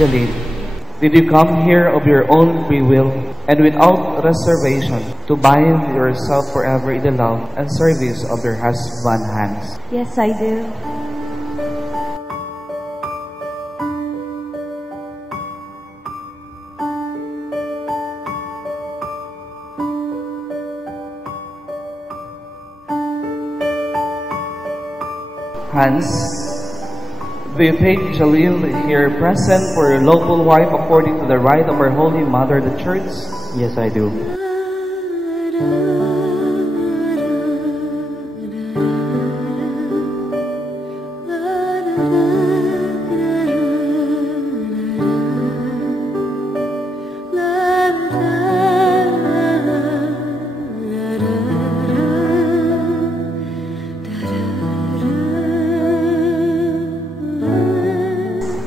Jaline, did you come here of your own free will and without reservation to bind yourself forever in the love and service of your husband Hans? Yes, I do. Hans, do you take Jaline here present for your lawful wife according to the right of our Holy Mother, the Church? Yes, I do.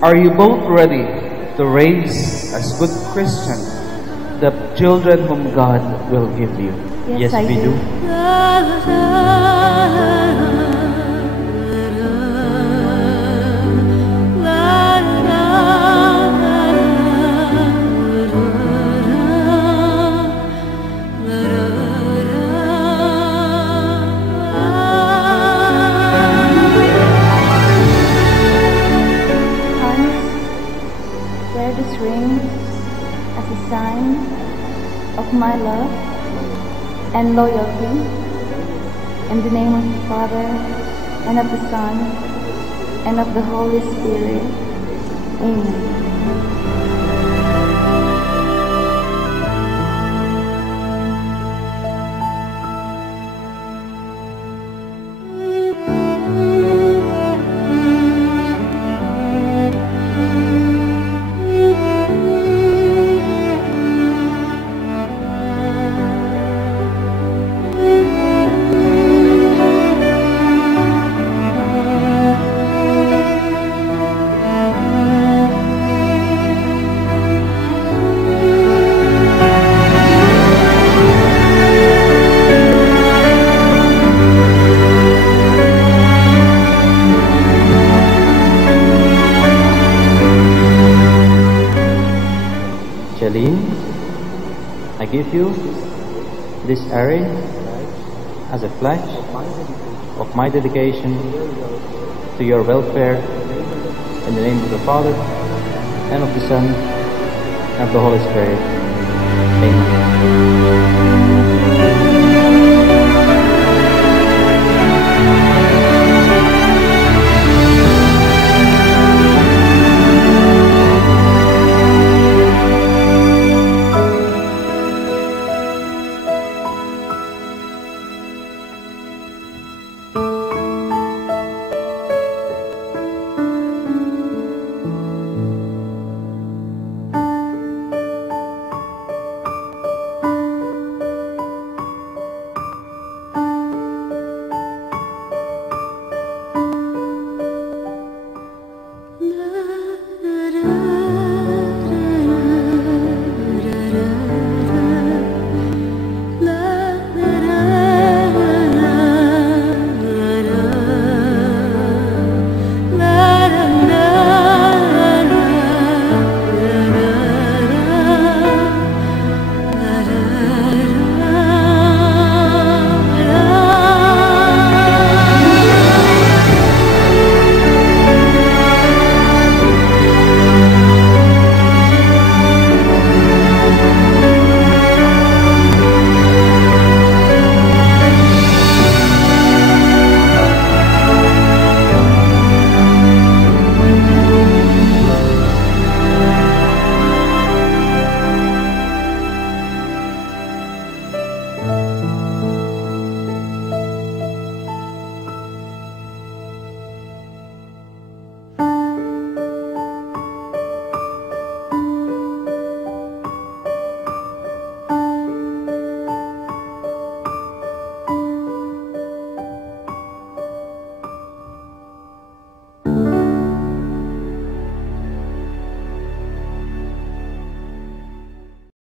Are you both ready to raise as good Christians the children whom God will give you? Yes, I we do. Wear this ring as a sign of my love and loyalty. In the name of the Father, and of the Son, and of the Holy Spirit. Amen. Jaline, I give you this array as a pledge of my dedication to your welfare in the name of the Father, and of the Son, and of the Holy Spirit. Amen.